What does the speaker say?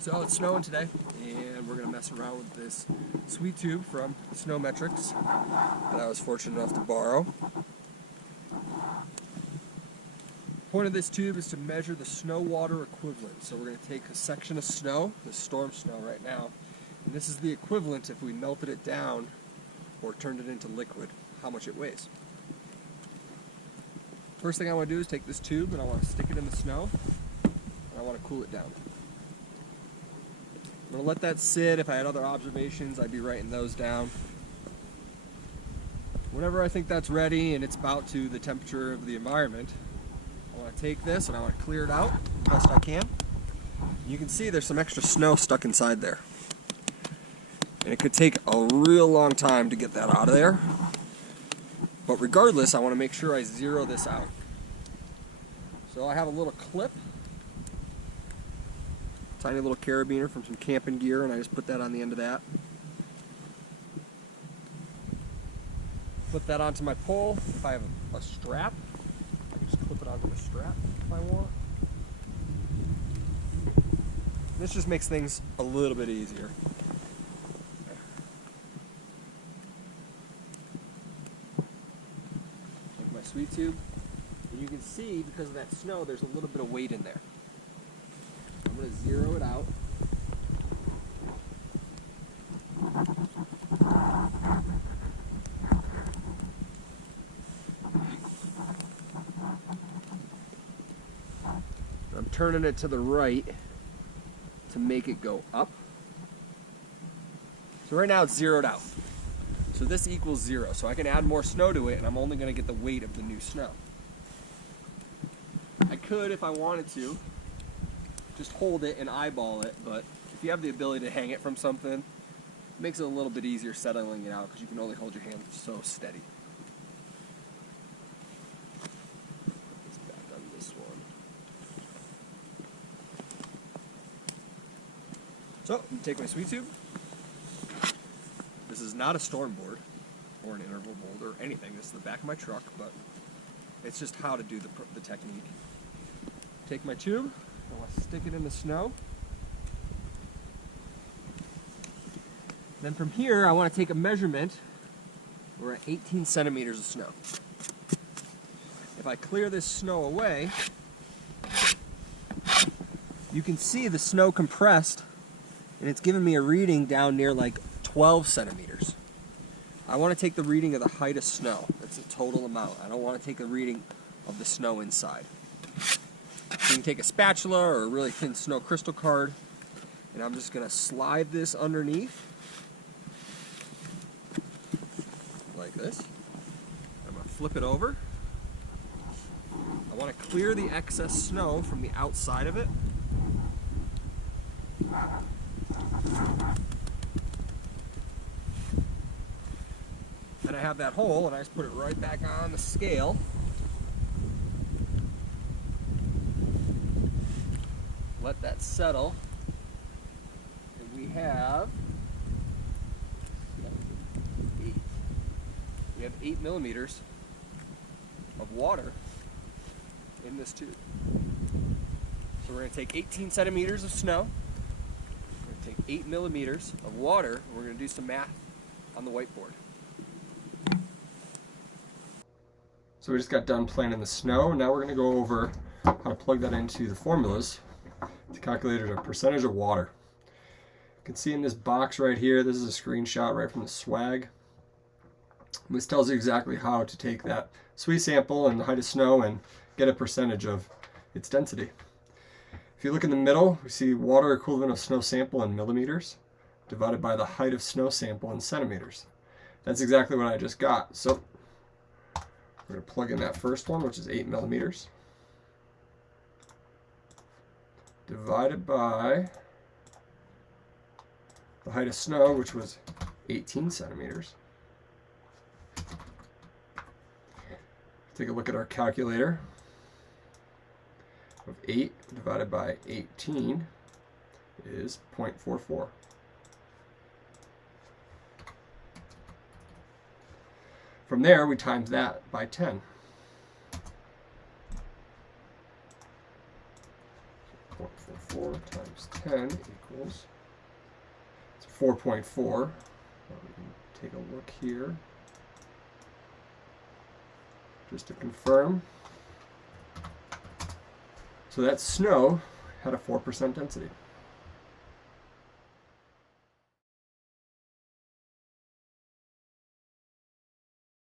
So it's snowing today, and we're gonna mess around with this SWE tube from Snowmetrics that I was fortunate enough to borrow. The point of this tube is to measure the snow water equivalent. So we're gonna take a section of snow, this storm snow right now, and this is the equivalent if we melted it down or turned it into liquid, how much it weighs. First thing I want to do is take this tube and I want to stick it in the snow, and I want to cool it down. I'm going to let that sit. If I had other observations, I'd be writing those down. Whenever I think that's ready and it's about to the temperature of the environment, I want to take this and I want to clear it out the best I can. You can see there's some extra snow stuck inside there. And it could take a real long time to get that out of there. But regardless, I want to make sure I zero this out. So I have a little clip, tiny little carabiner from some camping gear, and I just put that on the end of that. Put that onto my pole. If I have a strap, I can just clip it onto the strap if I want. This just makes things a little bit easier. Take my SWE tube, and you can see because of that snow, there's a little bit of weight in there. I'm going to zero it out. I'm turning it to the right to make it go up. So right now it's zeroed out. So this equals 0. So I can add more snow to it and I'm only going to get the weight of the new snow. I could, if I wanted to, just hold it and eyeball it, but if you have the ability to hang it from something, it makes it a little bit easier settling it out because you can only hold your hand so steady. Put this back on this one. So, I'm going to take my SWE tube. This is not a storm board or an interval board or anything. This is the back of my truck, but it's just how to do the technique. Take my tube. I want to stick it in the snow. Then from here, I want to take a measurement. We're at 18 centimeters of snow. If I clear this snow away, you can see the snow compressed, and it's giving me a reading down near like 12 centimeters. I want to take the reading of the height of snow. That's the total amount. I don't want to take a reading of the snow inside. You can take a spatula or a really thin snow crystal card, and I'm just going to slide this underneath like this. I'm going to flip it over. I want to clear the excess snow from the outside of it. Then I have that hole, and I just put it right back on the scale. Let that settle, and we have 8. We have 8 millimeters of water in this tube. So we're going to take 18 centimeters of snow. We're going to take 8 millimeters of water, and we're going to do some math on the whiteboard. So we just got done playing in the snow, and now we're going to go over how to plug that into the formulas to calculate a percentage of water. You can see in this box right here, this is a screenshot right from the swag. This tells you exactly how to take that SWE sample and the height of snow and get a percentage of its density. If you look in the middle, we see water equivalent of snow sample in millimeters divided by the height of snow sample in centimeters. That's exactly what I just got. So we're going to plug in that first one, which is 8 millimeters. Divided by the height of snow, which was 18 centimeters. Take a look at our calculator. Of 8 divided by 18 is 0.44. From there, we times that by 10. 0.44 times 10 equals 4.4. We can take a look here just to confirm. So that snow had a 4% density.